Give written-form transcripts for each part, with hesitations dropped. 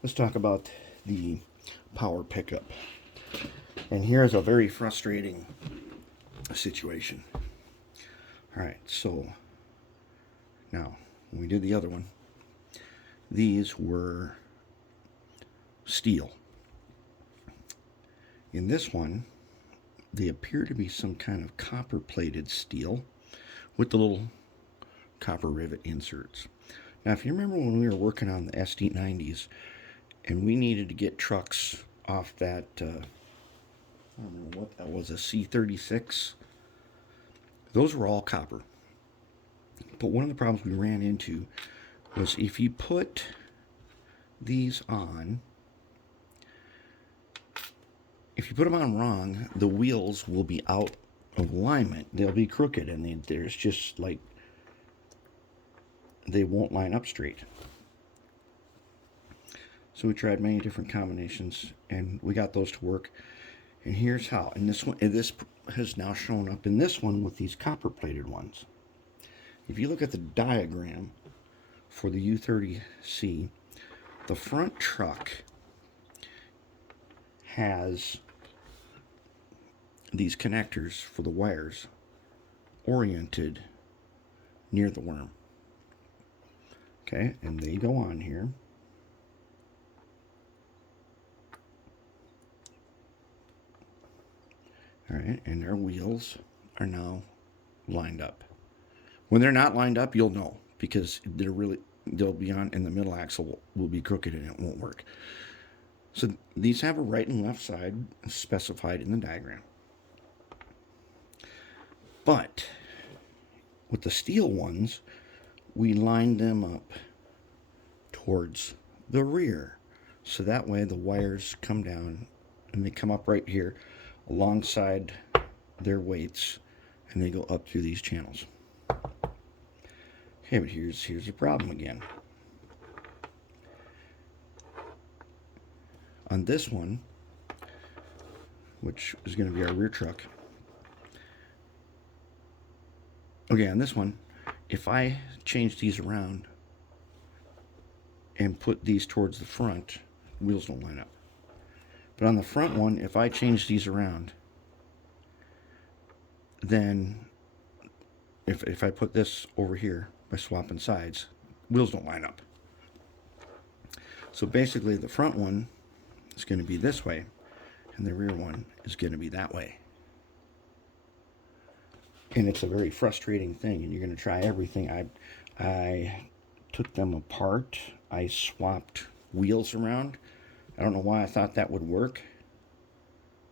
Let's talk about the power pickup. And here's a very frustrating situation. All right, so now when we did the other one, these were steel. In this one, they appear to be some kind of copper plated steel with the little copper rivet inserts. Now, if you remember when we were working on the SD90s and we needed to get trucks off that, I don't know what that was, a C36, those were all copper. But one of the problems we ran into was if you put these on, if you put them on wrong, the wheels will be out of alignment. They'll be crooked, and there's just like, they won't line up straight. So we tried many different combinations, and we got those to work. And here's how. And this has now shown up in this one with these copper-plated ones. If you look at the diagram for the U30C, the front truck has these connectors for the wires oriented near the worm. Okay, and they go on here. All right, and their wheels are now lined up. When they're not lined up, you'll know, because they'll be on, and the middle axle will be crooked and it won't work. So these have a right and left side specified in the diagram. But with the steel ones, we lined them up towards the rear. So that way the wires come down and they come up right here alongside their weights, and they go up through these channels. Okay, but here's the problem again. On this one, which is going to be our rear truck, okay, on this one, if I change these around and put these towards the front, wheels don't line up. But on the front one, if I change these around, then if I put this over here by swapping sides, wheels don't line up. So basically the front one is going to be this way, and the rear one is going to be that way. And it's a very frustrating thing, and you're going to try everything. I took them apart. I swapped wheels around. I don't know why I thought that would work.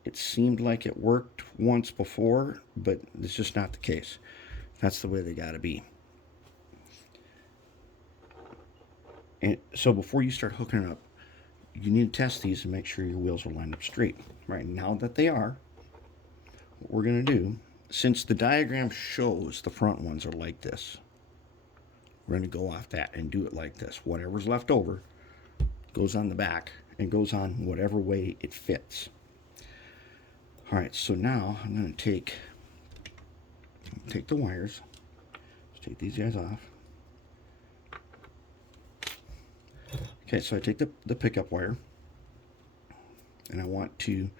It seemed like it worked once before, but it's just not the case. That's the way they got to be. And so before you start hooking it up, you need to test these and make sure your wheels are lined up straight. Right, now that they are, what we're going to do, since the diagram shows the front ones are like this, we're going to go off that and do it like this. Whatever's left over goes on the back and goes on whatever way it fits. All right, so now I'm going to take the wires. Let's take these guys off. Okay, so I take the pickup wire, and I want to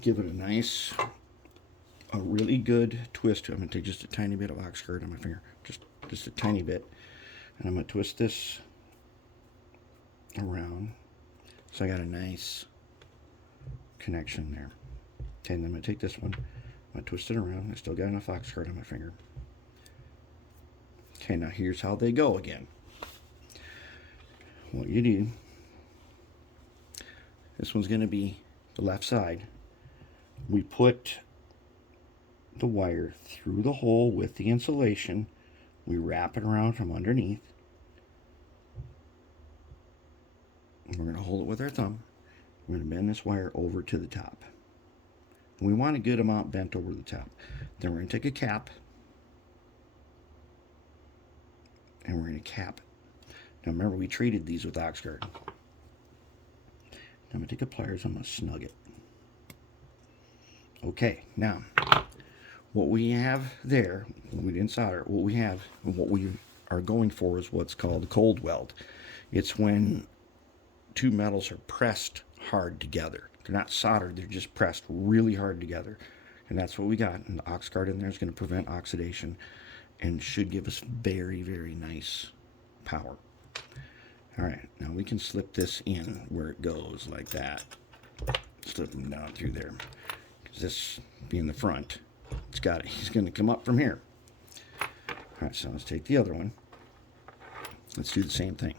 give it a really good twist. I'm going to take just a tiny bit of ox skirt on my finger, just a tiny bit, and I'm going to twist this around so I got a nice connection there. Okay, and then I'm going to take this one, I'm going to twist it around. I still got enough ox skirt on my finger. Okay, now here's how they go again. What you do, this one's going to be the left side. We put the wire through the hole with the insulation. We wrap it around from underneath. We're going to hold it with our thumb. We're going to bend this wire over to the top. And we want a good amount bent over the top. Then we're going to take a cap, and we're going to cap it. Now remember, we treated these with ox skirt. Now I'm going to take the pliers, I'm going to snug it. Okay, now what we have there, we didn't solder, what we have, what we are going for is what's called cold weld. It's when two metals are pressed hard together. They're not soldered, they're just pressed really hard together. And that's what we got. And the ox guard in there is going to prevent oxidation and should give us very, very nice power. All right, now we can slip this in where it goes like that. Slip them down through there. Because this being the front, he's going to come up from here. All right, so let's take the other one. Let's do the same thing.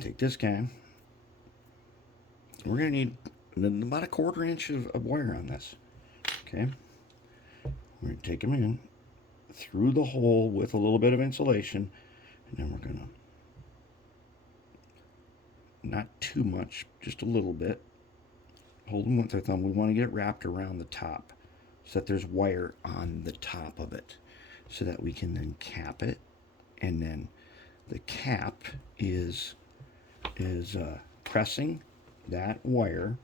Take this guy. We're going to need about a 1/4 inch of wire on this. Okay. We're going to take them in through the hole with a little bit of insulation. And then we're going to, not too much, just a little bit. Hold them with our thumb. We want to get it wrapped around the top so that there's wire on the top of it so that we can then cap it. And then the cap is pressing that wire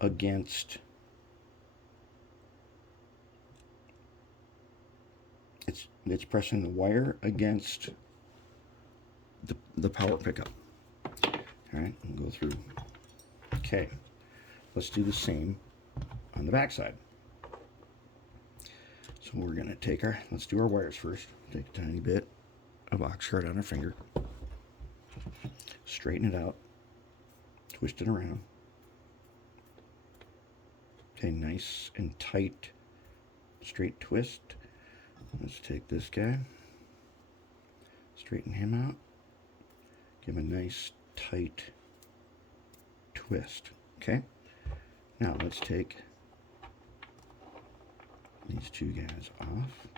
against it's pressing the wire against the power pickup. All right, we'll go through. Okay, let's do the same on the back side. So we're going to take let's do our wires first. Take a tiny bit of ox guard on our finger, straighten it out, twist it around. Okay, nice and tight, straight twist. Let's take this guy, straighten him out, give a nice tight twist. Okay, now let's take these two guys off.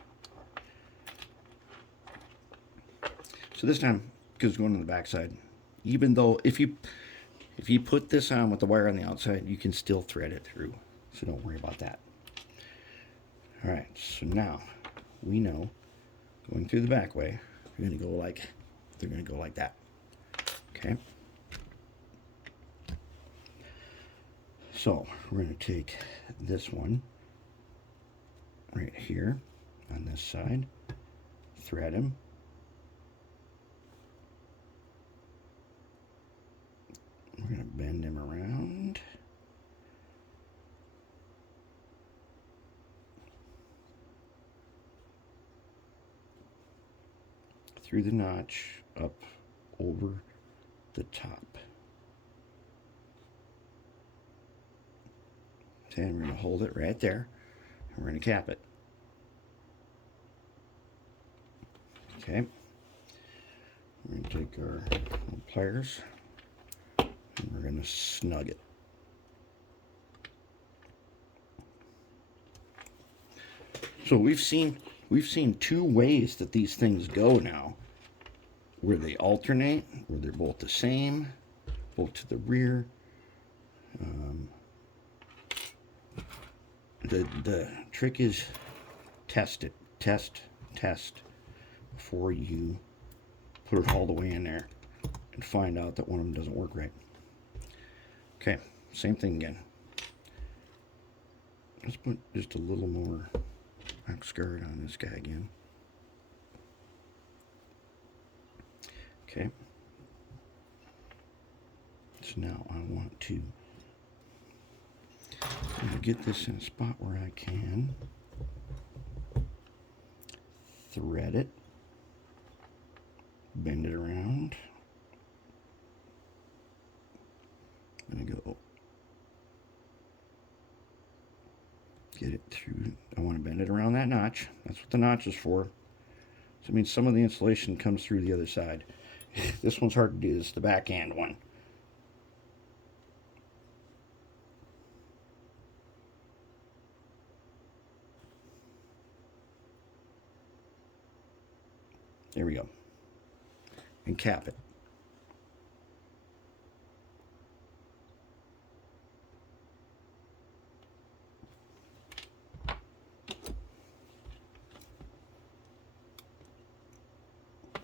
So this time, because it's going on the back side, even though if you put this on with the wire on the outside, you can still thread it through. So don't worry about that. All right, so now we know going through the back way, they're going to go like that. Okay. So we're going to take this one right here on this side, thread him. We're going to bend him around. Through the notch, up over the top. Okay, and we're going to hold it right there, and we're going to cap it. Okay. We're going to take our pliers, and we're going to snug it. So we've seen two ways that these things go now, where they alternate, where they're both the same, both to the rear. The trick is test before you put it all the way in there and find out that one of them doesn't work right. Okay, same thing again. Let's put just a little more ox guard on this guy again. Okay. So now I want to get this in a spot where I can thread it, bend it around, and go get it through. I want to bend it around that notch. That's what the notch is for. So it means some of the insulation comes through the other side. This one's hard to do. This is the backhand one. There we go. And cap it.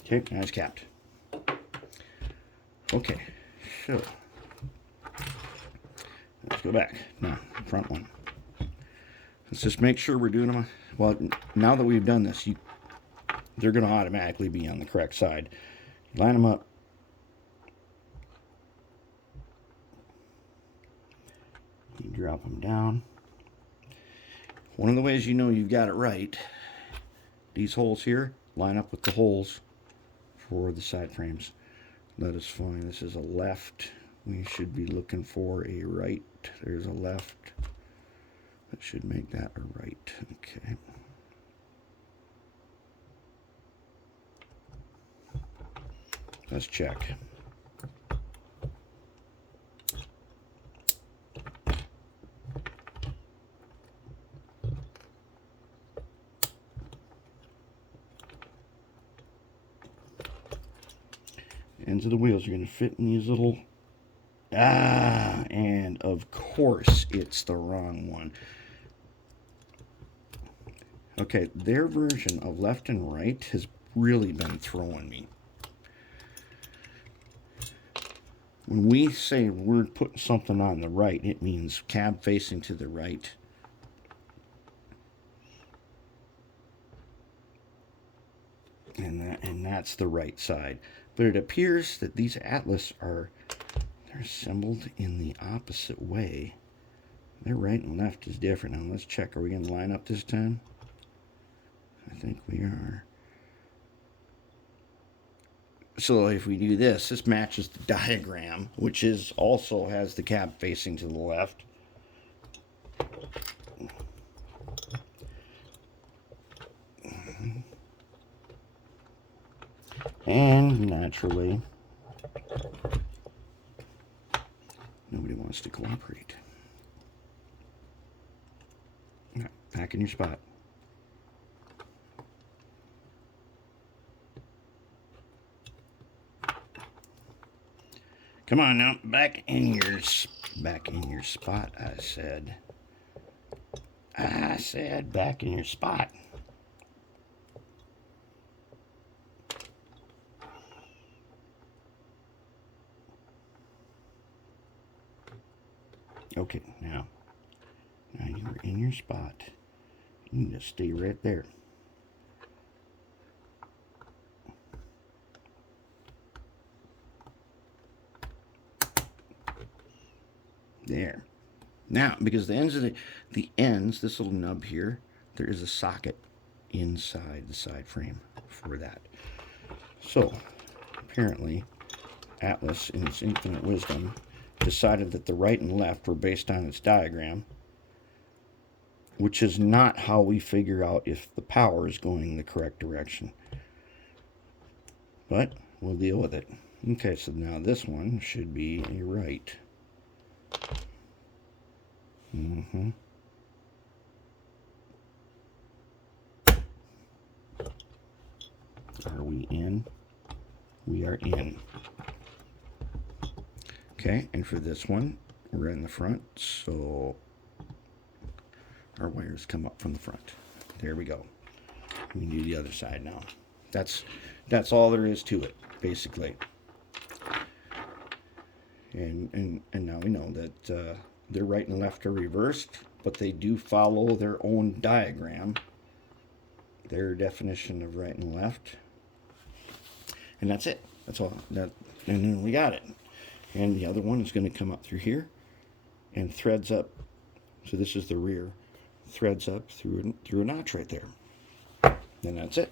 Okay, now it's capped. Okay, so let's go back. Now, front one. Let's just make sure we're doing them. Well, now that we've done this, they're going to automatically be on the correct side. Line them up drop them down. One of the ways you know you've got it right, these holes here line up with the holes for the side frames. Let us find, this is a left. We should be looking for a right. There's a left. That should make that a right. Okay. Let's check. Ends of the wheels are going to fit in these little... and of course it's the wrong one. Okay, their version of left and right has really been throwing me. When we say we're putting something on the right, it means cab facing to the right. And that's the right side. But it appears that these Atlas they're assembled in the opposite way. Their right and left is different. Now let's check. Are we going to line up this time? I think we are. So if we do this, this matches the diagram, which is also has the cab facing to the left. And naturally, nobody wants to cooperate. Right, back in your spot. Come on now, back in your spot. I said back in your spot. Okay, now you're in your spot. You can just stay right there. There. Now, because the ends, this little nub here, there is a socket inside the side frame for that. So, apparently, Atlas, in its infinite wisdom, decided that the right and left were based on its diagram, which is not how we figure out if the power is going the correct direction. But we'll deal with it. Okay, so now this one should be a right. Are we in? We are in. Okay, and for this one, we're in the front, so our wires come up from the front. There we go. We can do the other side now. That's all there is to it, basically. And now we know that their right and left are reversed, but they do follow their own diagram, their definition of right and left. And that's it. That's all. And then we got it. And the other one is going to come up through here and threads up. So this is the rear. Threads up through a notch right there. And that's it.